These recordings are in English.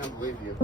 Can't believe you.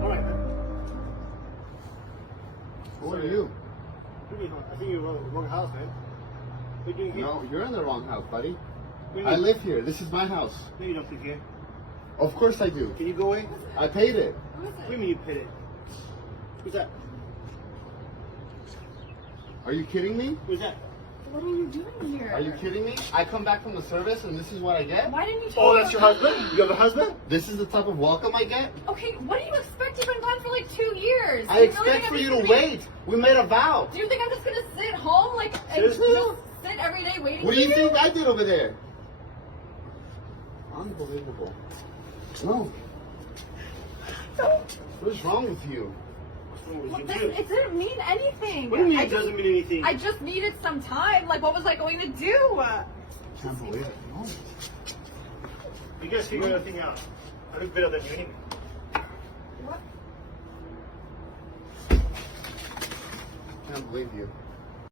All right, man. Who are you? I think you're in the wrong house, man. What are you doing here? No, you're in the wrong house, buddy. What do you I mean? live here. This is my house. No, you don't live here. Of course I do. Can you go away? I paid it. What do you mean you paid it? Who's that? Are you kidding me? Who's that? What are you doing here? Are you kidding me? I come back from the service and this is what I get? Why didn't you tell Oh, me that's your about husband? You have a husband? This is the type of welcome I get? Okay, what do you expect? You've been gone for like 2 years. I Do you really expect think for I'm you just to gonna be- wait. We made a vow. Do you think I'm just gonna sit home like and Seriously? just sit every day waiting What for do you think I did over there? Unbelievable. No. What's wrong with you? What's wrong with Well, you? it didn't mean anything. What do you mean I it doesn't mean anything? I just needed some time. Like, what was I going to do? Can't believe it. No. You guys figure everything out. I look better than you anyway. What? Can't believe you.